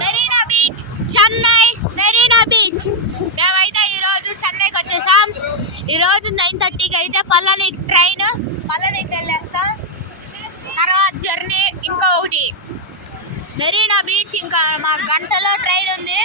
Marina beach, Chennai Marina beach. మేమైతే ఈరోజు చెన్నైకి వచ్చేసాం. ఈరోజు 9:30కి అయితే పల్లనికి వెళ్ళేస్తాం. తర్వాత జర్నీ ఇంకా ఒకటి మెరీనా బీచ్. ఇంకా మా గంటలో ట్రైన్ ఉంది.